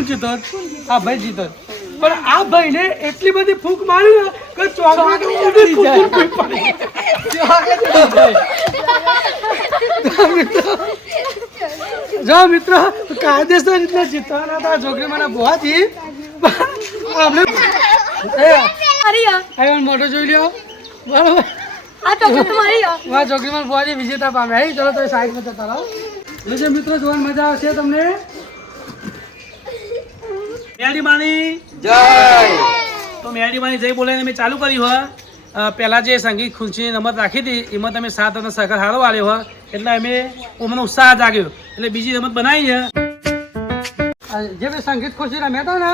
કોણ જીતો? આ ભાઈ જીતો. પણ આ ભાઈને એટલી બધી ફૂંક મારી ને કે ચોકલેટ ઉડી જાય. જો મિત્રો કાયદેસર રીતના જીતવાના હતા છોકરી મને બોહાથી આપણે મોટો જોઈ લ્યો બરોબર. છોકરી મને બોહાથી વિજેતા પામે. ચલો તો સાઈડ માં જતા રહો. મિત્રો જોવાની મજા આવશે તમને. મેરી માની જય. તો મેરી માની જય બોલાવીને મેં ચાલુ કર્યું હોય. પહેલા જે સંગીત ખુરશીની રમત રાખી હતી એમાં તમે 7 અને સહકાર હારો આવ્યો હોય એટલે અમે મને ઉત્સાહ જાગ્યો એટલે બીજી રમત બનાવી છે. જે મેં સંગીત ખુરશી રમ્યા હતા ને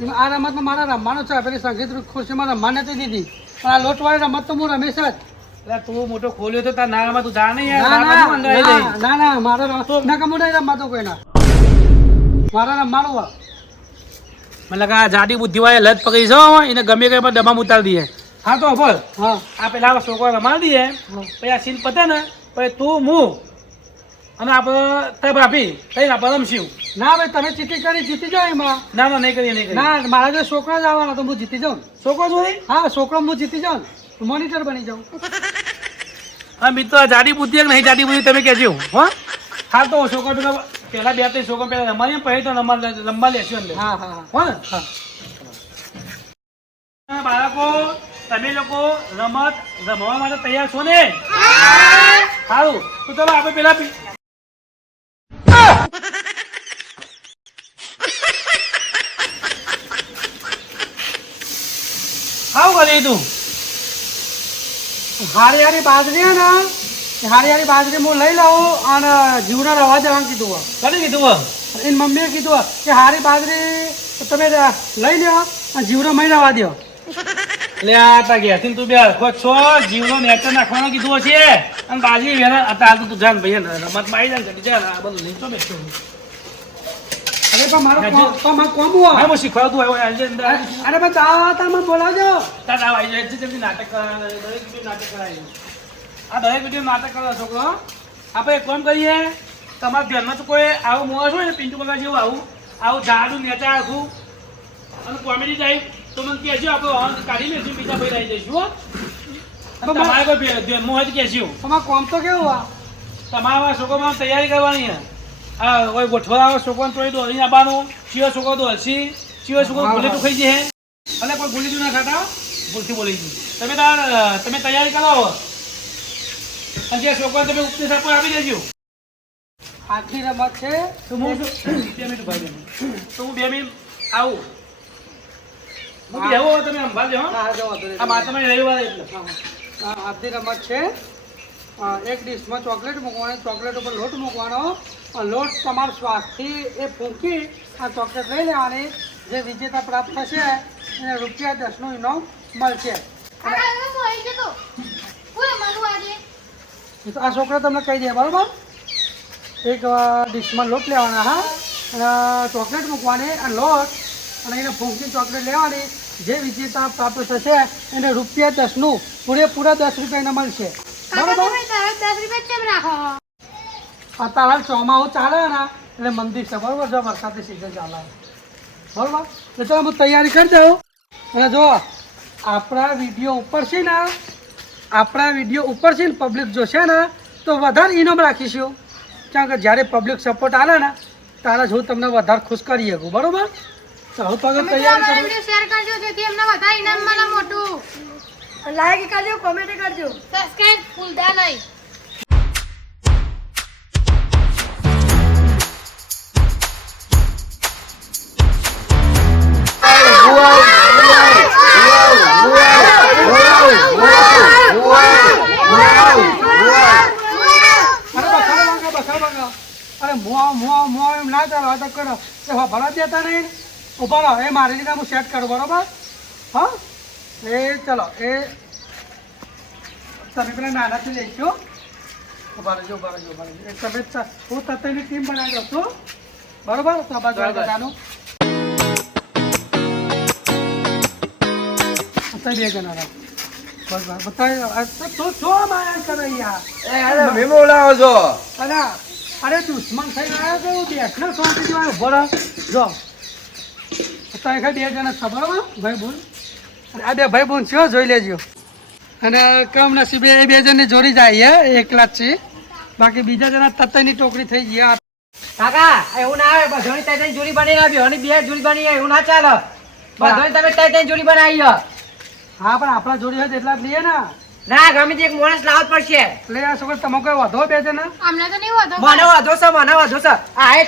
એમાં આ રમતમાં મારે રમવાનો છે. પેલી સંગીત ખુરશીમાં રમવા નથી દીધી પણ આ લોટવાળી રમત તો હું રમેશ જ. એટલે તું મોટો ખોલ્યો તો તાર ના રમત તું જા નહીં. ના મારો ના કમું નહીં રમતો કોઈના. મારા રમવાનું હોય મને કે આ જાડી બુદ્ધિ વાળી લત પકડી છે એને ગમે કઈ પણ ડબ્બામાં ઉતારી દઈએ. હા તો બોલ. હા આ પેલા છોકરા રમાડી દઈએ પછી આ સીન પતે ને પછી તું હું અને આપણે તબ આપી કઈ આપણે રમશું. ના ભાઈ તમે ચીટી કરી જીતી જાઓ એમાં. ના નહીં કરીએ ના મારા જો છોકરા જ આવવાના તો હું જીતી જાઉં. છોકરો જોઈ? હા છોકરો હું જીતી જાઉં મોનિટર બની જાઉં. હા મિત્રો આ જાડી બુદ્ધિ નહીં જાડી બુદ્ધિ તમે કહેજો. હા તો છોકરો પેલા 2-3 છોકરો પેલા રમાડીએ પછી તો રમવા લેશું અંદર. હા બાળકો તમે લોકો રમત રમવા માટે તૈયાર છો ને? સારું તો ચલો આપણે પેલા હાવ કરી તું હારી બાજરી ને હારી બાજરી હું લઈ લઉં અને જીવના રવા દેવાનું કીધું. કને કીધું? એની મમ્મીએ કીધું કે હારી બાજરી તમે લઈ લો અને જીવનો મહી રવા દો. એટલે આ તા ગયા તું બે છો જીવનો નેચર નાખવાનો કીધું હશે અને બાજરી વેના હતા તું જાન ભાઈ રમત માં આવી જાય જા આ બધું નહીં તો બેસો. અરે પણ મારો કોમ હુઆ હા હું શીખવાડું આવ્યો અંદર. અરે પણ તમે બોલાવજો તા આવી જાય જલ્દી નાટક કરાવે દરેક વિડિયો નાટક કરાવે. આ દરેક વિડિયો નાટક કરે છોકરો. આપણે એક કામ કરીએ તમારા ધ્યાનમાં તો કોઈ આવું મોસ હોય ને પિન્ટુ બગા જેવું આવું જાડું નેચા આખું અને કોમેડી ટાઈપ તો મને કહેજો આપણે કાઢી લઈશું બીજા ભાઈ આવી જઈશું. તમારે કોઈ ધ્યાનમાં હોય તો કહેશું. તમારે કોમ તો કેવું તમારા છોકરામાં તૈયારી કરવાની છે. હા કોઈ ગોઠવાળા છોકરાને તોય દોડીને આવવાનું. ચીયો છોકરો દોડશી ચીયો છોકરો ગોલેટું ખાઈ જાય અને કોઈ ગોલેટું ના ખાતા ભૂલથી બોલી ગઈ. તમે તૈયારી કરો અને જે છોકરાને તમે ઉપદેશ આપો આપી દેજો. આખી રમત છે તો હું 2 મિનિટ ભાઈ તો હું 2 મિનિટ આવું. તમે અંબાજો આ માતામાં રવિવાર એટલે આખી રમત છે. એક ડીશમાં ચોકલેટ મૂકવાની ચોકલેટ ઉપર લોટ મૂકવાનો લોટ તમારા શ્વાસથી એ ફૂંકી આ ચોકલેટ લઈ લેવાની. જે વિજેતા પ્રાપ્ત થશે એને ₹10નું ઇનામ મળશે. આ છોકરા તમને કહી દે બરાબર. એક ડીશમાં લોટ લેવાના હા અને ચોકલેટ મૂકવાની અને લોટ અને એને ફૂંકી ચોકલેટ લેવાની. જે વિજેતા પ્રાપ્ત થશે એને ₹10નું પૂરેપૂરા ₹10 મળશે. તારા ચોમાવું ચાલે ને એટલે મંદિર છે બરોબર. જો વરસાદની સિઝન ચાલે બરોબર એટલે ચાલો હું તૈયારી કરી દઉં. અને જો આપણા વિડીયો ઉપર છે ને પબ્લિક જોશે ને તો વધારે ઇનામ રાખીશું. કારણ કે જ્યારે પબ્લિક સપોર્ટ આવે ને ત્યારે હું તમને વધારે ખુશ કરી શકું બરોબર. તો હું તો તૈયારી કરું. શેર કરજો જેથી અમને વધારે ઇનામ મળે મોટું. લાઈક કરજો કોમેન્ટ કરજો સબસ્ક્રાઇબ ભૂલતા નહીં. અરે મો એમ ના ચાલો તો કરો ભરા દેતા નહીં. ઉભા રહો એ મારી રીતે હું સેટ કરું બરોબર. હા એ ચલો એ તમે પેલા નાનાથી લઈશો. ઉભા રહેજો તમે હું તત્વની ટીમ બનાવી દઉં છું બરોબર. તો બાજુ બધાનું 2 જણા રાખ બતાવી છો માયા કરે યાર. મેં બોલાવો છો અરે દુશ્મન થઈ આવ્યો કે હું બેઠો શાંતિ ઉભો રહો. જો તમે ખાલી 2 જણા છો બરાબર ભાઈ બોલ આ 2 ભાઈ બોન છો જોઈ લેજો અને કમ નસીબે એ 2 જણની જોડી જાય હે એકલા જ છે બાકી બીજા જણા તત્તની ટોકરી થઈ ગયા કાકા એવું ના આવે બધાની તાઈ જોડી બની આવ્યો અને 2 જોડી બની એવું ના ચાલે બધાની તમે તાઈ જોડી બનાવી હા પણ આપણા જોડી હોય તો એટલા જ લઈએ ને ના ગમે તે એક માણસ લાવવો પડશે એટલે આ છોકરા તમે કોઈ વધો 2 જણા અમને તો નહીં હોતો મને વાંધો છે આએ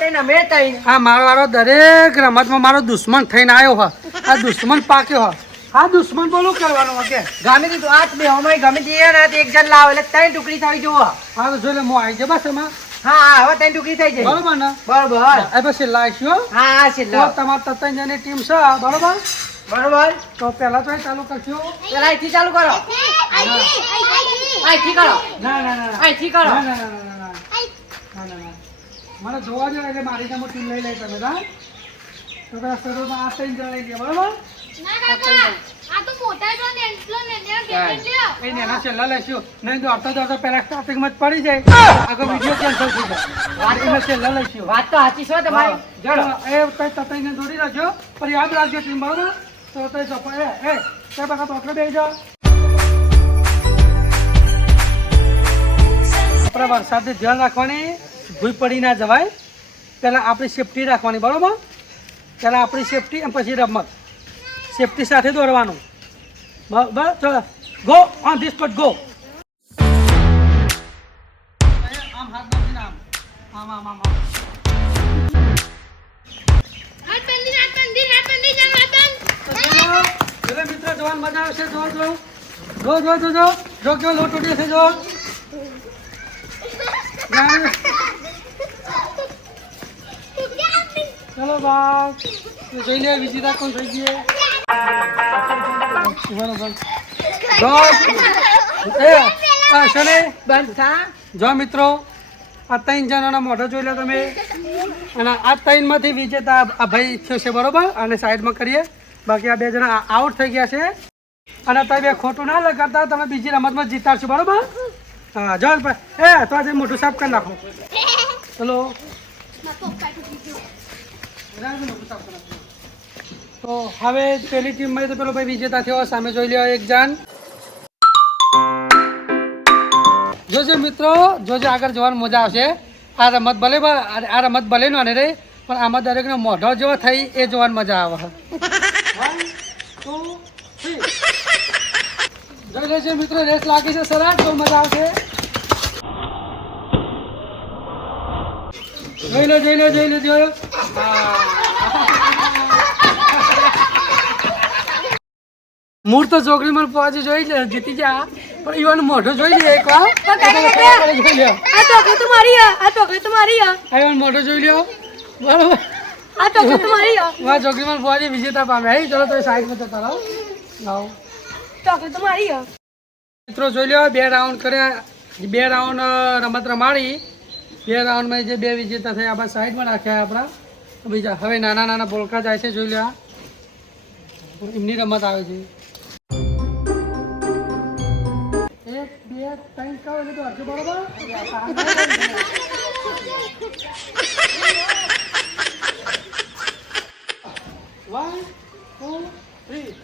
તઈ અમે તઈ આ મારો વાળો દરેક રમતમાં મારો દુશ્મન થઈને આવ્યો હોય આ દુશ્મન પાક્યો હોય હા દુશ્મન બોલું કરવાનું હોય કે ગમે તે આ બે અમારી ગમે તે ને એક જણ લાવે એટલે ત્રણ ટુકડી થઈ જુઓ હા તો જોઈ લે હું આવી જાય બસ એમાં હા હવે ત્રણ ટુકડી થઈ જાય બરોબર ને બરોબર આ પછી લાવીશું હા તો છેલ્લો તમારી તત્તન જણની ટીમ છે બરોબર બરોબર તો પહેલા તો ચાલુ કરજો પેલા અહીંથી ચાલુ કરો અહીંથી કરો ના ના ના અહીંથી કરો ના ના ના ના ના ના ના મને જોવા દો એટલે મારી તમે ટીમ લઈ લઈ તમે ના તો પેલા શરૂમાં આ ત્રણ જણા લઈ લે બરોબર ના કાકા આ તો મોટા જો ને એટલો ને લ્યો એ નેના છેલ્લા લઈશું નહીં તો અડધો પહેલા સ્ટાર્ટિંગમાં જ પડી જાય આગળ વિડીયો કેન્સલ થઈ જાય એમાં છેલ્લા લઈશું વાત તો સાચી છે તમારી જડો એ કઈ તતાઈને જોડી રાખજો પણ યાદ રાખજો ટીમ બરોબર તો તઈ જપો એ તે બકા તો આપણે બેસી જાઓ આપણે વરસાદથી ધ્યાન રાખવાની ભૂઈ પડી ના જવાય પહેલાં આપણી સેફટી રાખવાની બરોબર પહેલાં આપણી સેફટી અને પછી રમત સેફટી સાથે દોડવાનું બરાબર ચલો go on this spot go આમ હાથ નાખીને આમ આમ આમ આમ હાથ બંધી જમા એટલે મિત્રો જોવાની મજા આવશે જો કેવો લોટ ઉડ્યો છે જો ચલો બાપ જોઈ લે વિજેતા કોણ થઈ ગઈ બરોબર શને બંધ થા જો મિત્રો આ 3 જણાનો મોઢો જોઈ લો તમે અને આ 3 માંથી વિજેતા આ ભાઈ થયો છે બરોબર અને સાઈડમાં કરીએ બાકી આ 2 જણા આઉટ થઈ ગયા છે અને તમે 2 ખોટું ના લગાડતા તમે બીજી રમતમાં જીતાડશો બરોબર હા જો તો આજે મોટું સાફ કરી નાખો ચલો તો હવે પેલી ટીમમાં તો પેલો ભાઈ વિજેતા થયો સામે જોઈ લ્યો એક જણ જોજો મિત્રો જોજો આગળ જોવાની મજા આવશે આ રમત ભલે નો ને રે પણ આમાં દરેકનો મોઢો જેવો થઈ એ જોવાની મજા આવે 1 2 3 જોઈ લેજો મિત્રો રેસ લાગી છે સરસ બહુ મજા આવશે જોઈ લો મૂળ તો છોકરી મને પહોંચી જોઈ લે જીતી જા પણ ઈવાનું મોઢો જોઈ લે એક વાર જોઈ લ્યો આ ટોકરી તો મારી ઈવાનું મોઢો જોઈ લ્યો બરોબર આ ટોકરી તો મારી વાહ છોકરી મને પહોંચી વિજેતા પામે ચલો તો સાઈડમાં જતા રહો લાવો ટોકરી તો મારી મિત્રો જોઈ લ્યો 2 રાઉન્ડ કર્યા 2 રાઉન્ડ રમત રમાડી 2 રાઉન્ડમાં જે 2 વિજેતા થયા આપણે સાઈડમાં રાખ્યા આપણા બીજા હવે નાના બોલકા જાય છે જોઈ લો એમની રમત આવે છે 1 2 3 કહો એટલે તો હજુ બરોબર 1 2 3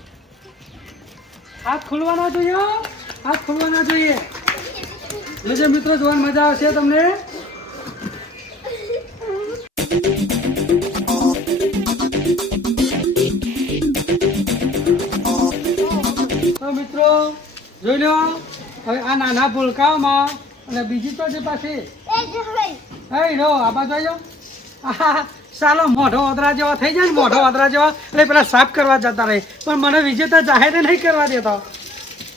હાથ ખુલવાના જોઈએ જોજો મિત્રો જોવાની મજા આવશે તમને તો મિત્રો જોઈ લો હવે આ નાના ભૂલકાઓમાં અને બીજી તો જે પાછી આ બાજુ આવી જાઓ ચાલો મોઢો વાદરા જેવા થઈ જાય ને મોઢો વાદરા જેવા એટલે પેલા સાફ કરવા જતા રહે પણ મને વિજેતા જાહેર નહીં કરવા દેતા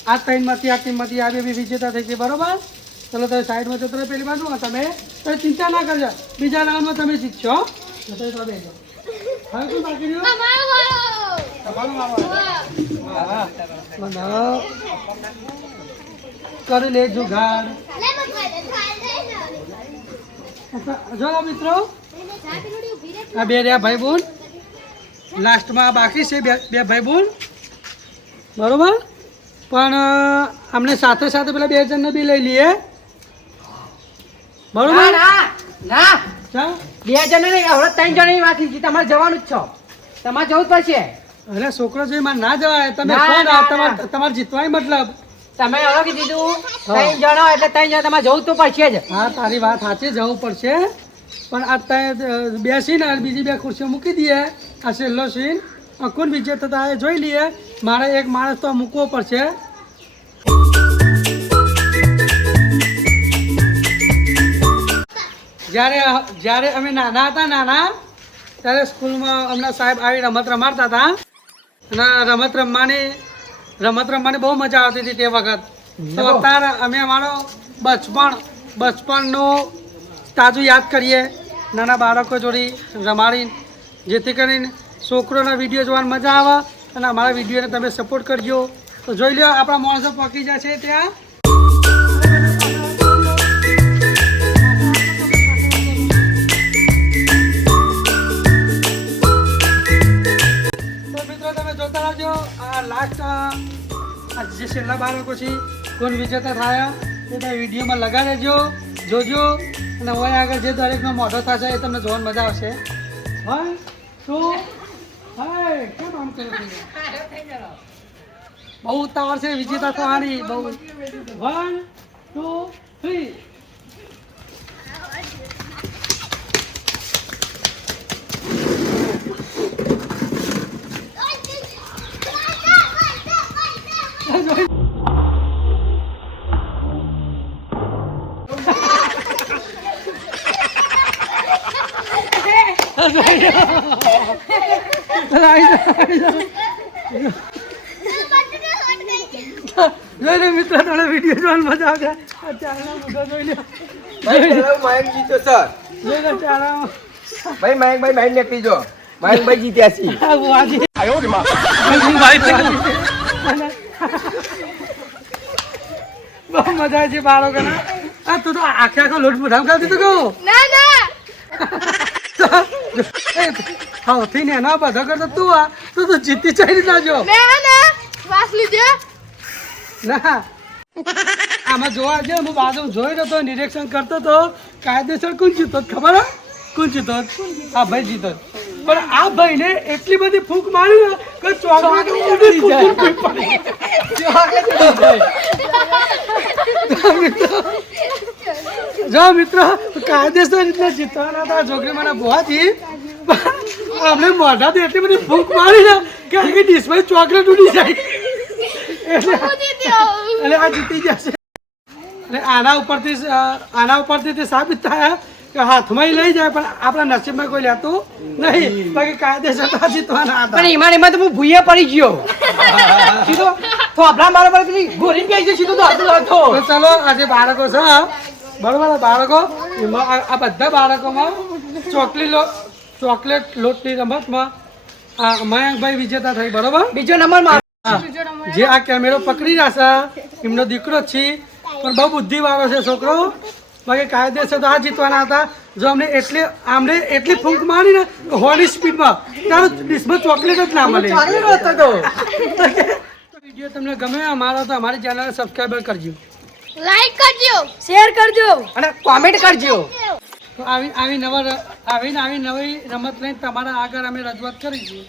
આ 3 માંથી આ ટીમમાંથી આ 2 વિજેતા થઈ છે બરોબર ચલો તમે સાઈડમાં જતો રહો પેલી બાજુ તમે ચિંતા ના કરજો બીજા રાઉન્ડમાં તમે જીતશો હવે શું બાકી રહ્યું કરી લે જુગાડ જો મિત્રો આ 2 રહ્યા ભાઈ બોન લાસ્ટમાં બાકી છે 2 ભાઈ બોન બરોબર પણ અમને સાથે પેલા 2 જણને બી લઈ લઈએ બરોબર ના ચાલ 2 જણ નહીં હવે 3 જણની વાત થઈ તમારે જવાનું જ છો તમારે જવું જ પડશે અરે છોકરો જોઈ મારે ના જવાય તમે ના, છો ને ના, તમારે જીતવાય મતલબ તમે હવે કીધું 3 જણો એટલે 3 જણ તમારે જવું તો પડશે જ હા તારી વાત સાચી જવું પડશે પણ આ ત્યાં બેસીને બીજી 2 ખુરશીઓ મૂકી દઈએ આ છેલ્લો સીન કોણ વિજેતા થાય એ જોઈ લઈએ મારે એક માણસ તો મૂકવો પડશે જ્યારે અમે નાના હતા ત્યારે સ્કૂલમાં અમને સાહેબ આવી રમત રમાડતા હતા અને રમત રમવાની બહુ મજા આવતી હતી તે વખત તો અત્યારે અમે અમારો બચપણનું તાજું યાદ કરીએ નાના બાળકો જોડી રમાડીને જેથી કરીને છોકરોના વિડીયો જોવાની મજા આવે અને અમારા વિડીયોને તમે સપોર્ટ કરજો તો જોઈ લો આપણા માણસો પકી જશે ત્યાં તો મિત્રો તમે જોતા રહેજો આ લાસ્ટ જે છેલ્લા બાળકો છે કોણ વિજેતા થયા એ તમે વિડીયોમાં લગા દેજો જોજો અને હોય આગળ જે દરેકનો મોઢો થશે એ તમને જોવાની મજા આવશે 1 2 હાય કેમ આમ કરો છો બહુ ઉતાવળ છે વિજેતા થવાની બહુ 1 2 3 જોઈ લે મિત્ર તમને વિડીયો જોવાની મજા આવશે આ ચારના મુદ્દા જોઈ લે ભાઈ ચલો મયંક જીત્યો સર જોઈ લે ચારા ભાઈ મયંકભાઈ માઇન્ડ ને પીજો મયંકભાઈ જીત્યા છે વાજી બહુ મજા આવી છે બાળકોને આ તું તો આખો લોટ મુઠામ ખાતી તું કહું ના ના સૌથી ને એના બધા કરતો તું આ તું તો જીતી ચાલી નાજો મેં શ્વાસ લીધો ના આમાં જોવા છે હું બાજુ જોઈ રહ્યો હતો નિરીક્ષણ કરતો હતો કાયદેસર કોણ જીતો ખબર હે કોણ જીતો આ ભાઈ જીતો પણ આ ભાઈને એટલી બધી ફૂંક મારી ને કે ચોકલેટ ઉડી જાય જો મિત્રો કાયદેસર રીતના જીતવાના હતા છોકરી મને બહોથી અમને મોઢાથી એટલી બધી ફૂંક મારી ને કે આખી ડીશમાં ચોકલેટ ઉડી જાય એટલે આ જીતી જશે અને આના ઉપરથી તે સાબિત થાય કે હાથમાં લઈ જાય પણ આપણા નસીબમાં કોઈ લેતું નહીં બાકી કાયદેસર તો જીતવાના હતા પણ એમાં તો હું ભૂયે પડી ગયો સીધો થોભલા મારા પર પેલી ગોરી પી છે સીધો તો હાથ તો ચાલો આજે બાળકો છે બરોબર બાળકો એમાં આ બધા બાળકોમાં ચોકલેટ લોટની રમતમાં આ મયંકભાઈ વિજેતા થઈ બરોબર બીજો નંબર માં જે આ કેમેરો પકડી રહેશે એમનો દીકરો જ છે પણ બહુ બુદ્ધિવાળો છે છોકરો બાકી કાયદેસર તો આ જીતવાના હતા જો અમને એટલી ફૂંક મારી ને હોની સ્પીડમાં ત્યારે ડીશમાં ચોકલેટ જ ના મળે વિડીયો તમને ગમે અમારી ચેનલ સબસ્ક્રાઈબર કરજો લાઈક કરજો શેર કરજો અને કોમેન્ટ કરજો તો આવી નવી રમત લઈને તમારા આગળ અમે રજૂઆત કરીશું